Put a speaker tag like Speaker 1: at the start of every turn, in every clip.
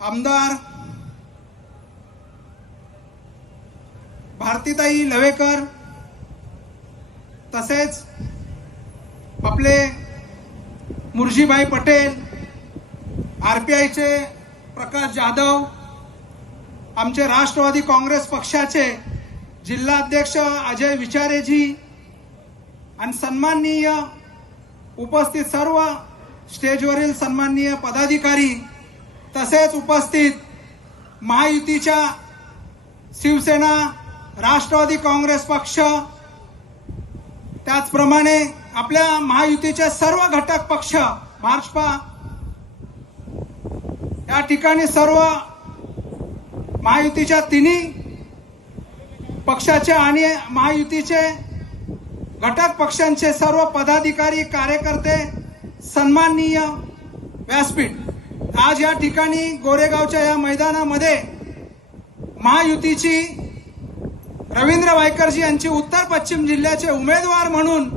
Speaker 1: आमदार भारतीताई लवेकर तसेच आपले मुर्जीभाई पटेल आरपीआयचे प्रकाश जाधव आमचे राष्ट्रवादी काँग्रेस पक्षाचे जिल्हाध्यक्ष अजय विचारेजी आणि सन्माननीय उपस्थित सर्व स्टेजवरील सन्माननीय पदाधिकारी तसेच उपस्थित महायुतीच्या शिवसेना राष्ट्रवादी काँग्रेस पक्ष त्याचप्रमाणे आपल्या महायुतीचे सर्व घटक पक्ष भाजपा या ठिकाणी सर्व महायुतीच्या तिन्ही पक्षाचे आणि महायुतीचे घटक पक्षांचे सर्व पदाधिकारी कार्यकर्ते सन्माननीय व्यासपीठ आज या ठिकाणी गोरेगावच्या या मैदानामध्ये महायुतीची रवींद्र वायकरजी यांची उत्तर पश्चिम जिल्ह्याचे उमेदवार म्हणून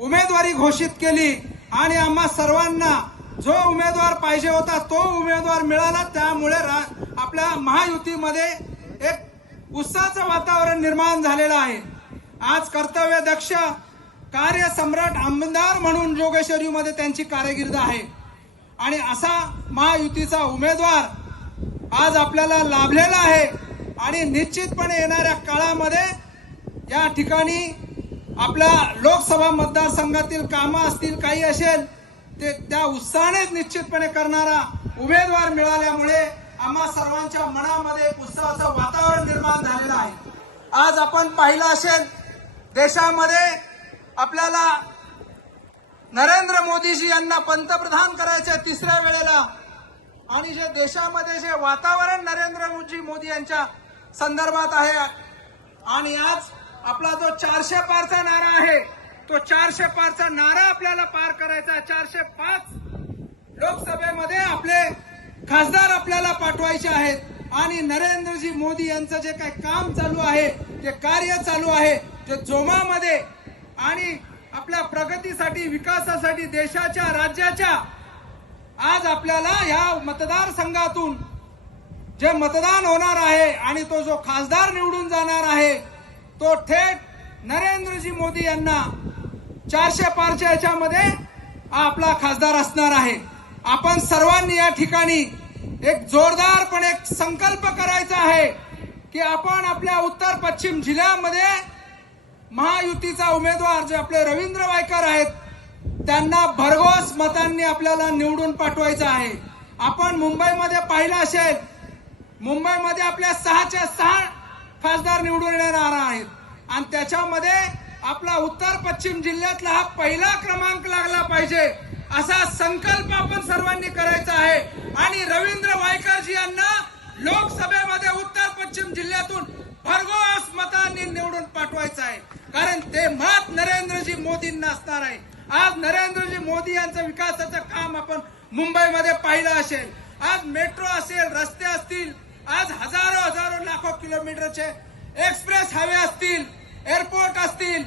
Speaker 1: उमेदवारी घोषित केली. आणि आम्हा सर्वांना जो उमेदवार पाहिजे होता तो उमेदवार मिळाला. त्यामुळे रा- आपल्या महायुतीमध्ये एक उत्साहाचं वातावरण निर्माण झालेलं आहे. आज कर्तव्य दक्ष कार्यसम्राट आमदार म्हणून जोगेश्वरीमध्ये त्यांची कारकिर्द आहे. आणि असा महायुतीचा उमेदवार आज आपल्याला लाभलेला आहे आणि निश्चितपणे येणाऱ्या काळामध्ये या ठिकाणी आपल्या लोकसभा मतदारसंघातील कामं असतील काही असेल ते त्या उत्साहानेच निश्चितपणे करणारा उमेदवार मिळाल्यामुळे आम्हा सर्वांच्या मनामध्ये एक उत्साहाचं वातावरण निर्माण झालेलं आहे. आज आपण पाहिलं असेल देशामध्ये आपल्याला नरेंद्र मोदीजी यांना पंतप्रधान करायचे तिसऱ्या वेळेला. आणि जे देशामध्ये जे वातावरण नरेंद्र मोदी मोदी यांच्या संदर्भात आहे आणि आज आपला जो चारशे पारचा नारा आहे तो चारशे पारचा नारा आपल्याला पार करायचा चारशे पाच लोकसभेमध्ये आपले खासदार आपल्याला पाठवायचे आहेत. आणि नरेंद्रजी मोदी यांचं जे काही काम चालू आहे जे कार्य चालू आहे ते जोमामध्ये आणि आपल्या प्रगतीसाठी विकासासाठी देशाच्या राज्याच्या आज आपल्याला या मतदारसंघातून जे मतदान होणार आहे आणि तो जो खासदार निवडून जाणार आहे तो थेट नरेंद्रजी मोदी यांना चारशे पारच्या याच्यामध्ये आपला खासदार असणार आहे. आपण सर्वांनी या ठिकाणी एक जोरदारपणे एक संकल्प करायचा आहे की आपण आपल्या उत्तर पश्चिम जिल्ह्यामध्ये महायुतीचा उमेदवार जे आपले रवींद्र वायकर आहेत त्यांना भरघोस मतांनी आपल्याला निवडून पाठवायचं आहे. आपण मुंबईमध्ये पाहिलं असेल मुंबईमध्ये आपल्या सहाच्या सहा खासदार निवडून येणार आहेत. आणि त्याच्यामध्ये आपला उत्तर पश्चिम जिल्ह्यातला हा पहिला क्रमांक लागला पाहिजे असा संकल्प आपण सर्वांनी करायचा आहे. आणि रवींद्र वायकरजी यांना लोकसभेमध्ये उत्तर पश्चिम जिल्ह्यातून भरघोस मतांनी निवडून पाठवायचं आहे कारण ते मात नरेंद्रजी मोदींना असणार आहे. आज नरेंद्रजी मोदी यांचं विकासाचं काम आपण मुंबईमध्ये पाहिलं असेल. आज मेट्रो असेल रस्ते असतील आज हजारो हजारो लाखो किलोमीटरचे एक्सप्रेस हायवे असतील एअरपोर्ट असतील.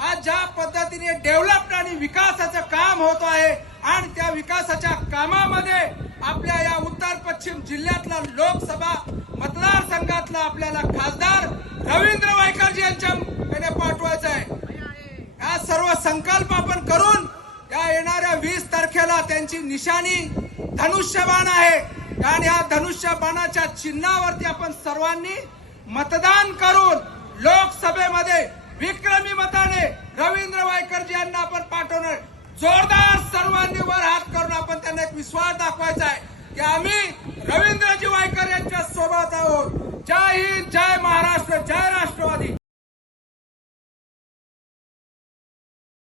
Speaker 1: आज ज्या पद्धतीने डेव्हलप्ड आणि विकासाचं काम होत आहे आणि त्या विकासाच्या कामामध्ये आपल्या या उत्तर पश्चिम जिल्ह्यातला लोकसभा मतदारसंघातला आपल्याला खासदार रवींद्र वायकरजी यांच्याकडे पाठवायचं आहे. सर्व संकल्प आपण करून या येणाऱ्या वीस तारखेला त्यांची निशाणी धनुष्यबाण आहे. आणि या धनुष्यबाणाच्या चिन्हावरती आपण सर्वांनी मतदान करून लोकसभेमध्ये विक्रमी मताने रवींद्र वायकरजी यांना आपण पाठवणार. जोरदार सर्वांनी वर हात करून आपण त्यांना एक विश्वास दाखवायचा आहे की आम्ही